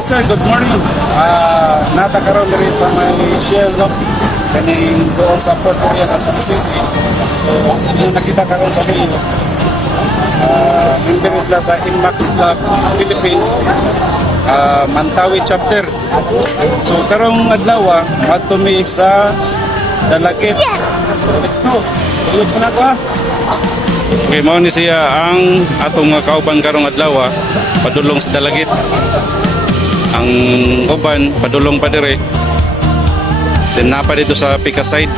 Yes sir, good morning. Natakaroon na rin sa may Shell, no? Kaning doon sa Port Korea sa Cebu City. So, yung nakita karon sa video, member nila sa Inmax Club Philippines, Mantawi chapter. So, karong adlaw, matumi sa Dalagit. Yes! So, let's go. Tulog po na ito, ha? Okay, mao ni siya ang atong mga kauban karong adlaw, padulong sa Dalagit. Ang uban padulong pa dire. Then napa dito sa Pika side.